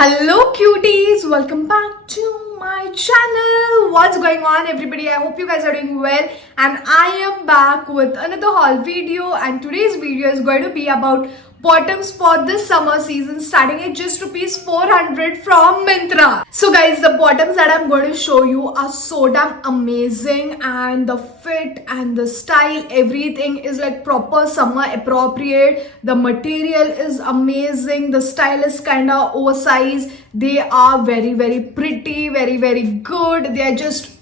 Hello cuties, welcome back to my channel. What's going on everybody? I hope you guys are doing well and I am back with another haul video, and today's video is going to be about bottoms for this summer season starting at just rupees 400 from Myntra. So guys, the bottoms that I'm going to show you are so damn amazing, and the fit and the style, everything is like proper summer appropriate. The material is amazing, the style is kind of oversized, they are very pretty, very good, they are just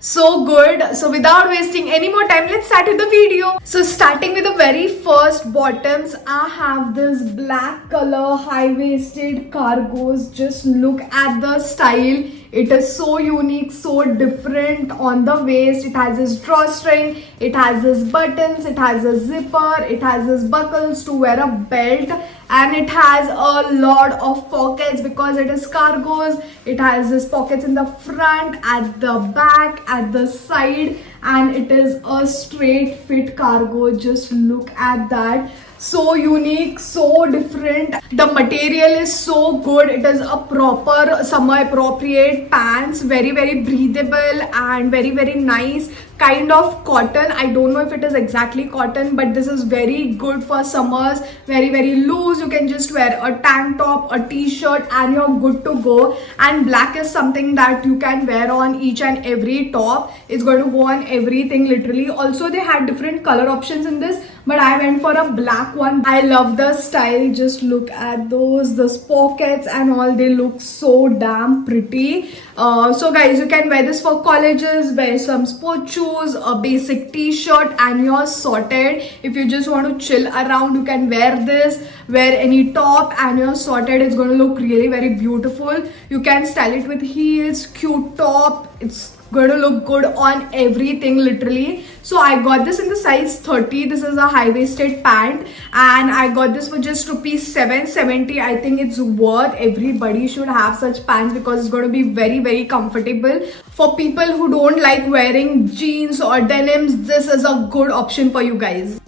so good. So without wasting any more time, let's start with the video. So starting with the very first bottoms, I have this black color high-waisted cargos. Just look at the style. It is so unique, so different on the waist. It has this drawstring, it has this buttons, it has a zipper, it has this buckles to wear a belt, and it has a lot of pockets because it is cargos. It has this pockets in the front, at the back, at the side, and it is a straight fit cargo. Just look at that. So unique, so different. The material is so good. It is a proper summer appropriate pants, very breathable and very nice kind of cotton. I don't know if it is exactly cotton, but this is very good for summers. Very loose. You can just wear a tank top, a t-shirt, and you're good to go. And black is something that you can wear on each and every top. It's going to go on everything literally. Also, they had different color options in this, but I went for a black one. I love the style. Just look at those pockets and all, they look so damn pretty. So guys, you can wear this for colleges, wear some sport shoes, a basic t-shirt, and you're sorted. If you just want to chill around, you can wear this, wear any top, and you're sorted. It's going to look really very beautiful. You can style it with heels, cute top. It's going to look good on everything literally. So I got this in the size 30. This is a high-waisted pant, and I got this for just rupees 770. I think it's worth. Everybody should have such pants because it's going to be very comfortable. For people who don't like wearing jeans or denims, this is a good option for you guys.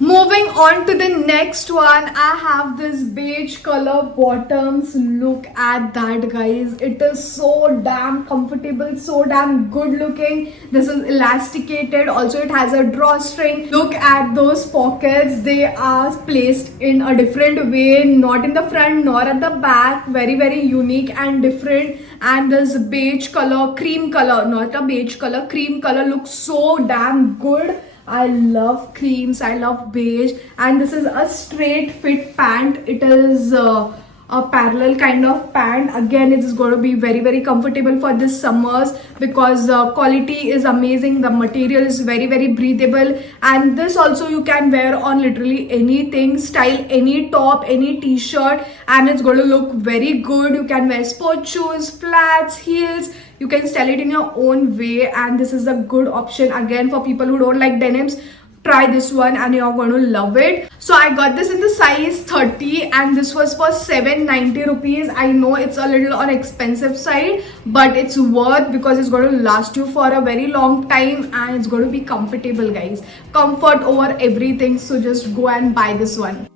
Moving on to the next one, I have this beige color bottoms. Look at that guys, it is so damn comfortable, so damn good looking. This is elasticated, also it has a drawstring. Look at those pockets, they are placed in a different way, not in the front nor at the back. Very unique and different. And this beige color, cream color, not a beige color, cream color looks so damn good. I love creams, I love beige, and this is a straight fit pant. It is a parallel kind of pant. Again, it is going to be very comfortable for this summers because quality is amazing. The material is very breathable, and this also you can wear on literally anything, style any top, any t-shirt, and it's going to look very good. You can wear sports shoes, flats, heels. You can style it in your own way, and this is a good option again for people who don't like denims. Try this one and you're going to love it. So I got this in the size 30, and this was for 790 rupees. I know it's a little on expensive side, but it's worth because it's going to last you for a very long time and it's going to be comfortable guys. Comfort over everything, so just go and buy this one.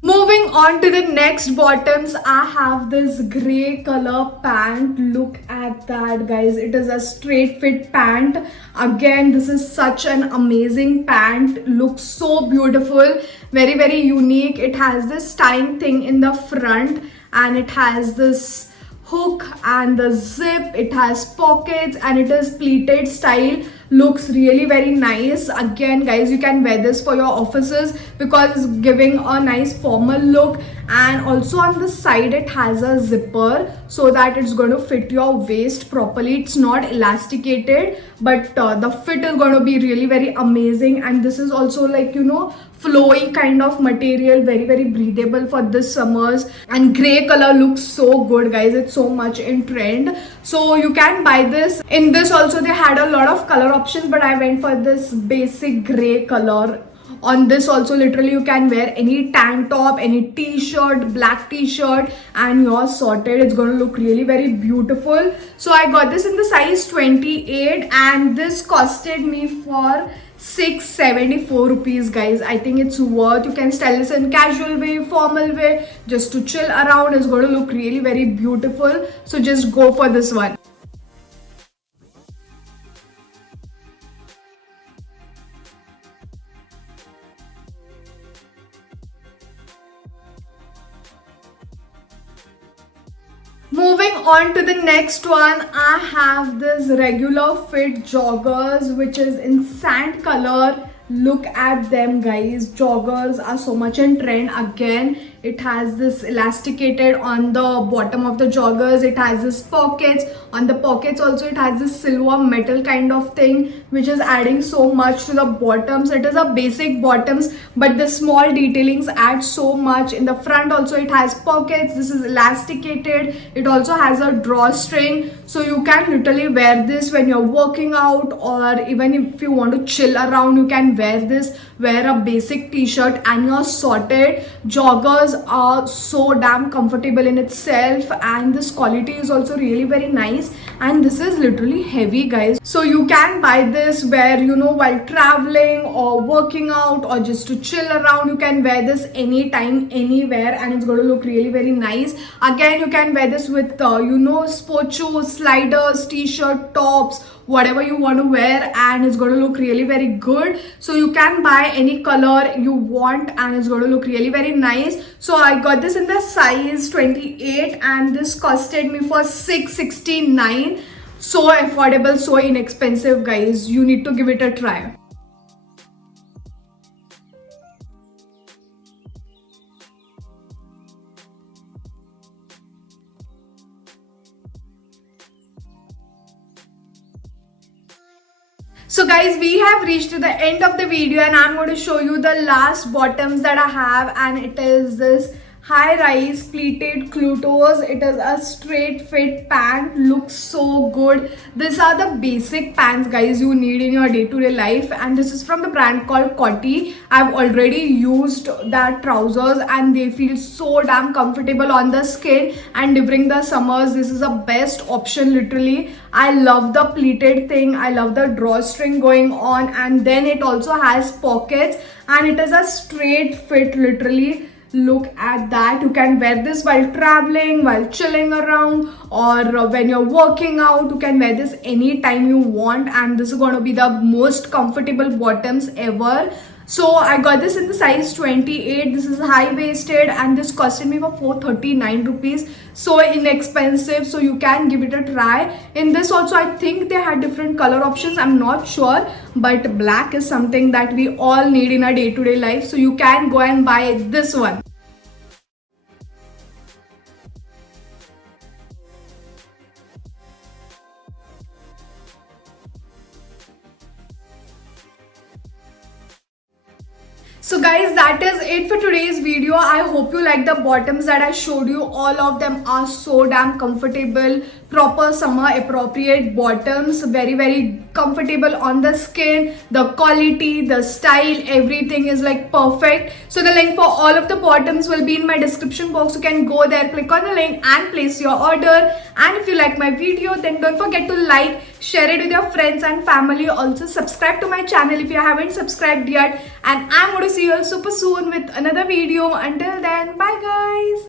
Moving on to the next bottoms, I have this gray color pant. Look at that guys, it is a straight fit pant. Again, this is such an amazing pant, looks so beautiful, very unique. It has this tying thing in the front, and it has this hook and the zip. It has pockets and it is pleated style. Looks really very nice. Again guys, you can wear this for your offices because it's giving a nice formal look. And also on the side it has a zipper so that it's going to fit your waist properly. It's not elasticated, but the fit is going to be really very amazing. And this is also like, you know, flowy kind of material, very very breathable for this summers. And gray color looks so good, guys. It's so much in trend, so you can buy this. In this also they had a lot of color options, but I went for this basic gray color. On this also, literally you can wear any tank top, any t-shirt, black t-shirt, and you're sorted. It's going to look really very beautiful. So I got this in the size 28, and this costed me for 674 rupees, guys. I think it's worth. You can style this in casual way, formal way, just to chill around. It's going to look really very beautiful, so just go for this one. Moving on to the next one, I have this regular fit joggers, which is in sand color. Look at them, guys. Joggers are so much in trend again. It has this elasticated on the bottom of the joggers. It has this pockets. On the pockets also it has this silver metal kind of thing, which is adding so much to the bottoms. It is a basic bottoms, but the small detailings add so much. In the front also it has pockets. This is elasticated. It also has a drawstring, so you can literally wear this when you're working out, or even if you want to chill around, you can wear this. Wear a basic t-shirt and you're sorted. Joggers are so damn comfortable in itself, and this quality is also really very nice. And this is literally heavy, guys, so you can buy this where, you know, while traveling or working out or just to chill around. You can wear this anytime, anywhere, and it's going to look really very nice. Again, you can wear this with you know, sport shoes, sliders, t-shirt, tops, whatever you want to wear, and it's going to look really very good. So you can buy any color you want, and it's going to look really very nice. So I got this in the size 28, and this costed me for 669. So affordable, so inexpensive, guys. You need to give it a try. So guys, we have reached to the end of the video, and I'm going to show you the last bottoms that I have, and it is this high-rise pleated Clutos. It is a straight fit pant. Looks so good. These are the basic pants, guys, you need in your day-to-day life, and this is from the brand called Coty. I've already used that trousers, and they feel so damn comfortable on the skin, and during the summers this is the best option, literally. I love the pleated thing. I love the drawstring going on, and then it also has pockets, and it is a straight fit, literally. Look at that. You can wear this while traveling, while chilling around, or when you're working out. You can wear this anytime you want, and this is going to be the most comfortable bottoms ever. So I got this in the size 28. This is high-waisted, and this costed me for 439 rupees. So inexpensive, so you can give it a try. In this also, I think they had different color options. I'm not sure, but black is something that we all need in our day-to-day life. So you can go and buy this one. So guys, that is it for today's video. I hope you like the bottoms that I showed you. All of them are so damn comfortable. Proper summer appropriate bottoms. Very very comfortable on the skin. The quality, the style, everything is like perfect. So the link for all of the bottoms will be in my description box. You can go there, click on the link and place your order. And if you like my video, then don't forget to like, share it with your friends and family. Also subscribe to my channel if you haven't subscribed yet. And I'm going to see you all super soon with another video. Until then, bye guys.